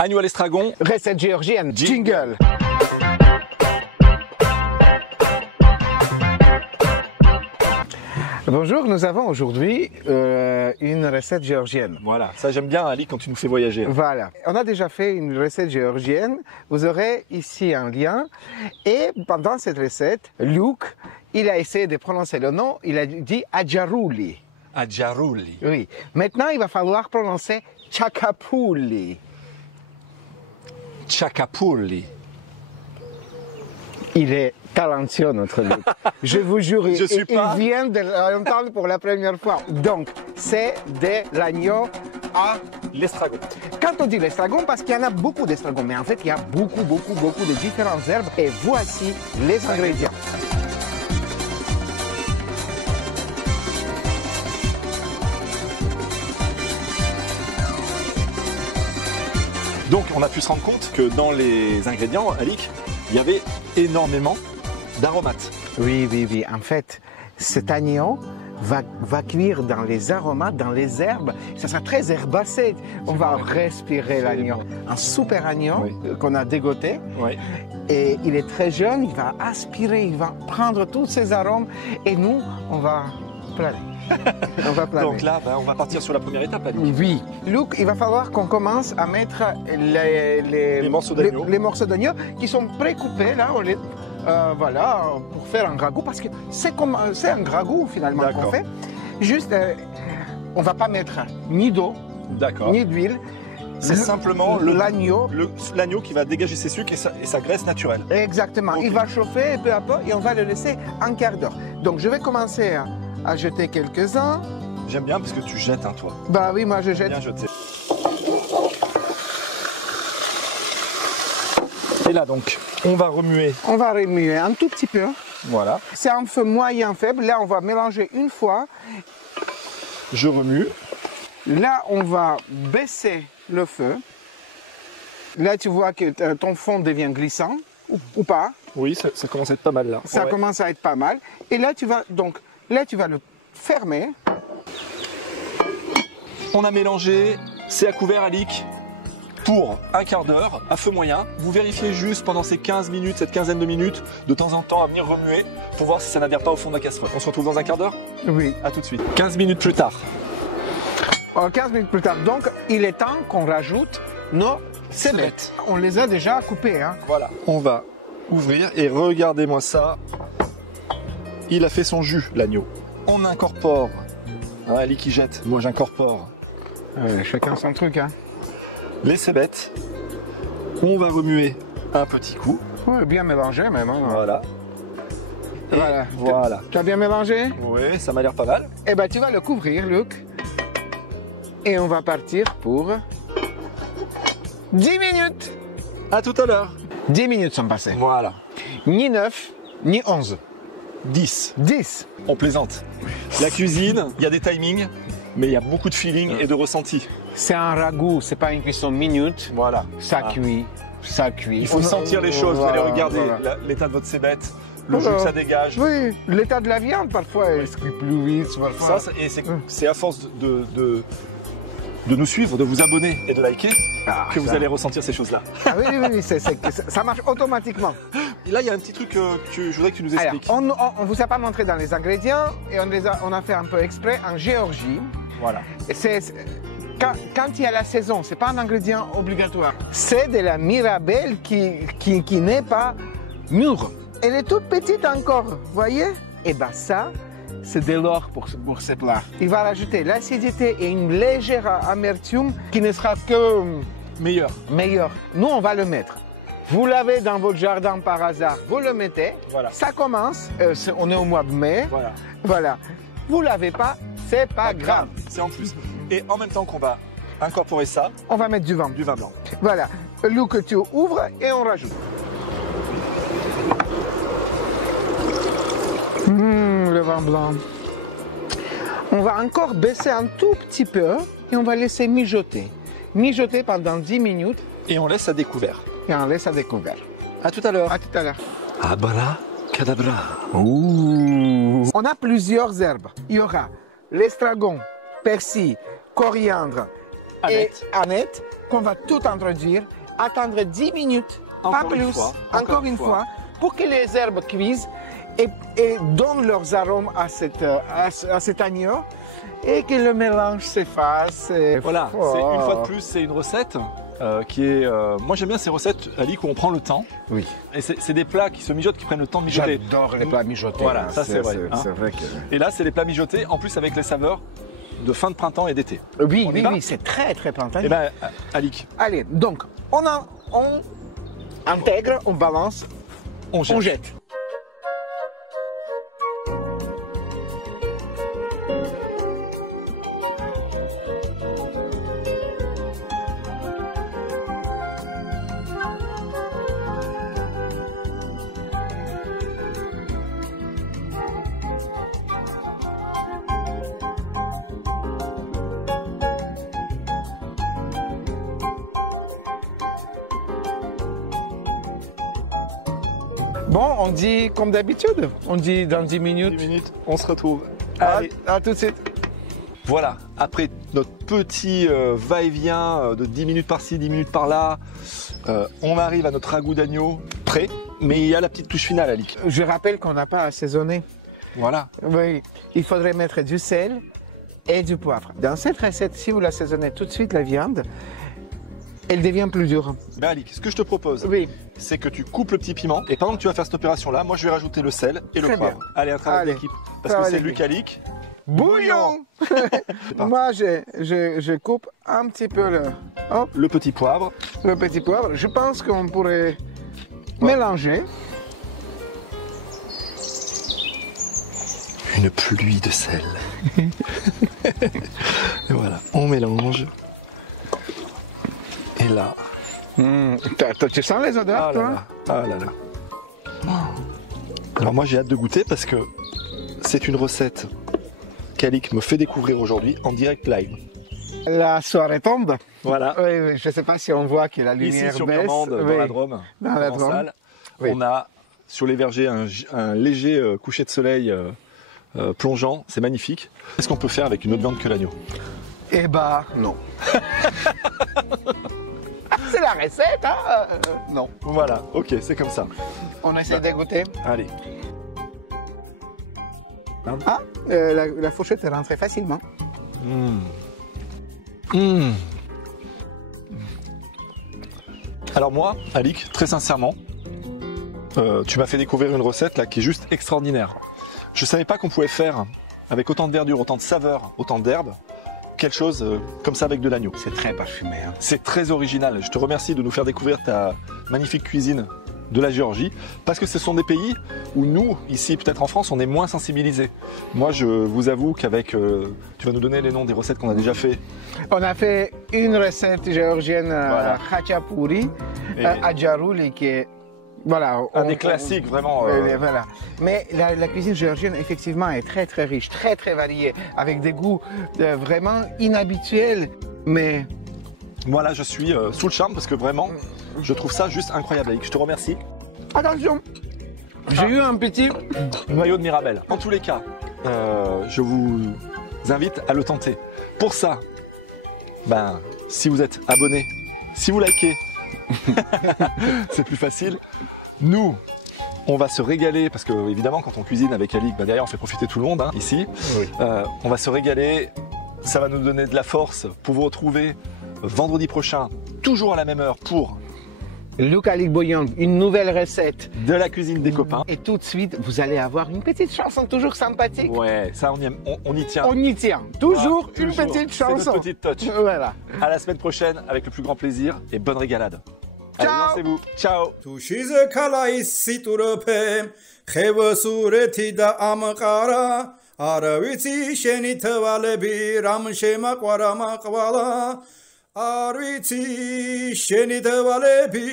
Agneau à l'estragon. Recette géorgienne. Jingle. Bonjour, nous avons aujourd'hui une recette géorgienne. Voilà, ça j'aime bien Ali quand tu nous fais voyager. Voilà, on a déjà fait une recette géorgienne, vous aurez ici un lien. Et pendant cette recette, Luc, il a essayé de prononcer le nom, il a dit Adjarouli. Adjarouli. Oui, maintenant il va falloir prononcer Txacapouli. Txacapouli. Il est talentueux, notre Luc. Je vous jure, il vient de l'entendre pour la première fois. Donc, c'est de l'agneau à l'estragon. Quand on dit l'estragon, parce qu'il y en a beaucoup d'estragons, mais en fait, il y a beaucoup de différentes herbes. Et voici les ingrédients. Donc, on a pu se rendre compte que dans les ingrédients, Alic, il y avait énormément d'aromates. Oui. En fait, cet agneau va cuire dans les aromates, dans les herbes. Ça sera très herbacé. On va respirer l'agneau. Un super agneau qu'on a dégoté. Oui. Et il est très jeune, il va aspirer, il va prendre tous ces arômes. Et nous, on va planer. Donc là, on va partir sur la première étape, Ali. Oui. Luc, il va falloir qu'on commence à mettre les morceaux d'agneau. Les morceaux d'agneau qui sont précoupés, là, on les... voilà, pour faire un ragoût, parce que c'est un ragoût finalement qu'on fait. Juste, on va pas mettre ni d'eau, ni d'huile. C'est simplement l'agneau qui va dégager ses sucres et sa graisse naturelle. Exactement. Okay. Il va chauffer peu à peu et on va le laisser un quart d'heure. Donc je vais commencer à jeter quelques-uns. J'aime bien parce que tu jettes, hein, toi. Bah oui, moi je jette. Bien jeté. Et là donc, on va remuer. On va remuer un tout petit peu. Voilà. C'est un feu moyen faible. Là, on va mélanger une fois. Je remue. Là, on va baisser le feu. Là, tu vois que ton fond devient glissant ou pas. Oui, ça commence à être pas mal là. Ça commence à être pas mal. Et là, tu vas le fermer. On a mélangé, c'est à couvert, Alic, pour un quart d'heure, à feu moyen. Vous vérifiez juste pendant ces 15 minutes, cette quinzaine de minutes, de temps en temps à venir remuer pour voir si ça n'adhère pas au fond de la casserole. On se retrouve dans un quart d'heure? Oui. À tout de suite. 15 minutes plus tard. 15 minutes plus tard. Donc, il est temps qu'on rajoute nos cébettes. On les a déjà coupées. Hein. Voilà. On va ouvrir et regardez-moi ça. Il a fait son jus, l'agneau. On incorpore. Ali qui jette, moi j'incorpore. Chacun son truc. Hein. Les cébettes. On va remuer un petit coup. Ouais, bien mélangé même. Hein. Voilà. Et voilà. Tu as bien mélangé? Oui, ça m'a l'air pas mal. Eh bien, tu vas le couvrir, Luc. Et on va partir pour 10 minutes. À tout à l'heure. 10 minutes sont passées. Voilà. Ni 9, ni 11. 10. 10. On plaisante. La cuisine, il y a des timings, mais il y a beaucoup de feeling et de ressenti. C'est un ragoût, c'est pas une cuisson minute. Voilà. Ça cuit, ça cuit. Il faut sentir les choses, vous allez regarder l'état de votre cébette, le jus que ça dégage. Oui, l'état de la viande parfois, elle cuit plus vite. Parfois. Ça, c'est à force de nous suivre, de vous abonner et de liker que vous allez ressentir ces choses-là. Ah oui, ça marche automatiquement. Et là, il y a un petit truc que je voudrais que tu nous expliques. Alors, on ne vous a pas montré dans les ingrédients et on a fait un peu exprès en Géorgie. Voilà. Quand il y a la saison, ce n'est pas un ingrédient obligatoire. C'est de la mirabelle qui n'est pas mûre. Elle est toute petite encore, vous voyez? Et bien ça, c'est de l'or pour ce plat. Il va rajouter l'acidité et une légère amertume qui ne sera que meilleur. Nous, on va le mettre. Vous l'avez dans votre jardin par hasard, vous le mettez. Voilà. Ça commence, on est au mois de mai. Voilà. Vous l'avez pas, c'est pas grave. C'est en plus. Et en même temps qu'on va incorporer ça, on va mettre du vin blanc. Voilà. L'eau que tu ouvres et on rajoute. Le vin blanc. On va encore baisser un tout petit peu et on va laisser mijoter. Mijoter pendant 10 minutes. Et on laisse à découvert. Et on laisse à découvert. À tout à l'heure. À tout à l'heure. Abracadabra. Ouh. On a plusieurs herbes. Il y aura l'estragon, persil, coriandre et aneth. qu'on va tout introduire, attendre 10 minutes, pas Encore une plus, fois, encore une fois, pour que les herbes cuisent et donnent leurs arômes à cet agneau et que le mélange s'efface. Voilà, une fois de plus, c'est une recette qui est... moi j'aime bien ces recettes, Alick, où on prend le temps. Oui. Et c'est des plats qui se mijotent, qui prennent le temps de mijoter. J'adore les plats mijotés. Voilà, hein. ça c'est vrai. Hein. C'est vrai que... Et là, c'est les plats mijotés, en plus avec les saveurs de fin de printemps et d'été. Oui, On y oui, va oui, c'est très, très printanier. Eh bien, Alick, Allez, donc, on intègre, on balance, on jette. on jette. Bon, on dit comme d'habitude, on dit dans 10 minutes. 10 minutes, on se retrouve. Allez, Allez. à tout de suite. Voilà, après notre petit va-et-vient de 10 minutes par-ci, 10 minutes par-là, on arrive à notre ragoût d'agneau prêt, mais il y a la petite touche finale, Alick. Je rappelle qu'on n'a pas assaisonné. Voilà. Oui, il faudrait mettre du sel et du poivre. Dans cette recette, si vous l'assaisonnez tout de suite la viande, elle devient plus dure. Ben Alick, ce que je te propose, Oui. c'est que tu coupes le petit piment, et pendant que tu vas faire cette opération-là, moi je vais rajouter le sel et le Très poivre. bien. Allez, un travail Allez. d'équipe, parce Travail que c'est d'équipe. Luc Alick. Bouillon. C'est parti. Moi, je coupe un petit peu Le petit poivre. le petit poivre. Je pense qu'on pourrait mélanger. Une pluie de sel. Et voilà, on mélange. Et là, Tu sens les odeurs, ah là toi là, ah là là. Alors moi j'ai hâte de goûter parce que c'est une recette qu'Alick me fait découvrir aujourd'hui en direct live. La soirée tombe. Voilà. Oui, oui, je ne sais pas si on voit que la Ici lumière sur baisse. Purmande, dans Oui. la Drôme, Dans la Provençale, Drôme. Oui. on a sur les vergers un léger coucher de soleil plongeant, c'est magnifique. Qu'est-ce qu'on peut faire avec une autre viande que l'agneau? Eh bah, non. C'est la recette, hein non. Voilà, ok, c'est comme ça. On essaie de goûter. Allez. Ah, la fourchette est rentrée facilement. Alors moi, Alick, très sincèrement, tu m'as fait découvrir une recette là qui est juste extraordinaire. Je savais pas qu'on pouvait faire avec autant de verdure, autant de saveurs, autant d'herbes, quelque chose comme ça avec de l'agneau. C'est très parfumé. Hein. C'est très original. Je te remercie de nous faire découvrir ta magnifique cuisine de la Géorgie, parce que ce sont des pays où nous, ici peut-être en France, on est moins sensibilisés. Moi, je vous avoue qu'avec... tu vas nous donner les noms des recettes qu'on a déjà fait. On a fait une recette géorgienne, Voilà. khachapuri, Et- à Jarouli, qui est... Voilà, Un des classiques, vraiment. Voilà. Mais la cuisine géorgienne, effectivement, est très, très riche, très, très variée, avec des goûts vraiment inhabituels, mais... Voilà, je suis sous le charme parce que vraiment, je trouve ça juste incroyable, Alick. Je te remercie. Attention, j'ai eu un petit... Noyau de Mirabelle. En tous les cas, je vous invite à le tenter. Pour ça, ben, si vous êtes abonné, si vous likez, c'est plus facile. Nous, on va se régaler parce que évidemment, quand on cuisine avec Alick, ben, derrière on fait profiter tout le monde hein, ici. Oui. On va se régaler. Ça va nous donner de la force pour vous retrouver vendredi prochain, toujours à la même heure pour Luc Alick Bouillon, une nouvelle recette. de la cuisine des copains. Et tout de suite, vous allez avoir une petite chanson toujours sympathique. Ouais, ça on y tient. On y tient. Toujours Ah, une toujours. petite C'est notre chanson. petite touch. Voilà. À la semaine prochaine avec le plus grand plaisir et bonne régalade. Allez, Ciao. lancez-vous. Ciao. Tushizə քալայի սիտուրըփեմ խևը սուրեթի դա ամყարա արավիցի շենի թվալեբի ռամշեմա ყვարամա ყვալա արավիցի շենի թվալեբի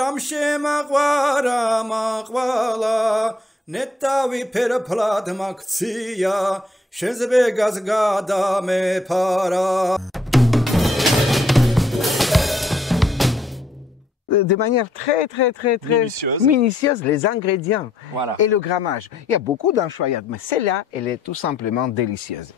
ռամշեմա ყვարամա ყვալա նետավի փերը փլադ մակցիա շեզբե գազգադա մե փարա De manière très, très, très, très minutieuse, les ingrédients Voilà. et le grammage. Il y a beaucoup d'enchoyades, mais celle-là, elle est tout simplement délicieuse.